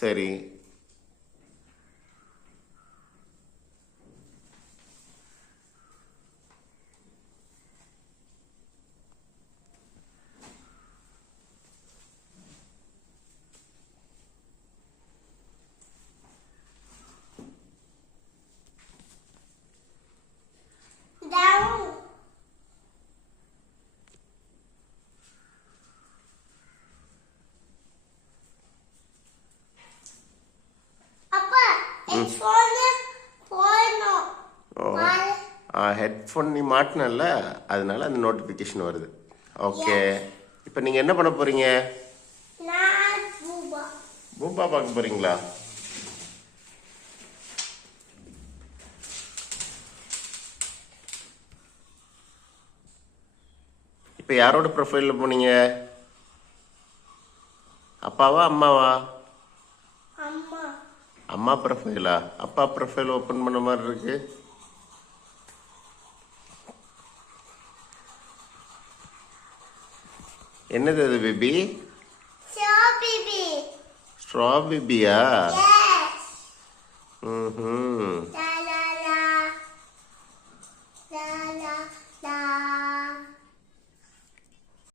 சரி. ஹெட்ஃபோன் நீ மாட்டினல்ல, அதனால அந்த நோட்டிஃபிகேஷன் வருது. ஓகே, இப்போ நீங்கள் என்ன பண்ண போறீங்க? பூபா பார்க்க போறீங்களா? இப்போ யாரோட ப்ரொஃபைலில் போனீங்க? அப்பாவா அம்மாவா? அம்மா ப்ரொஃபைலா? அப்பா ப்ரொஃபைல் ஓப்பன் பண்ண மாதிரி இருக்கு. என்னது அது பேபி? ஸ்ட்ரா பேபியா? ம்.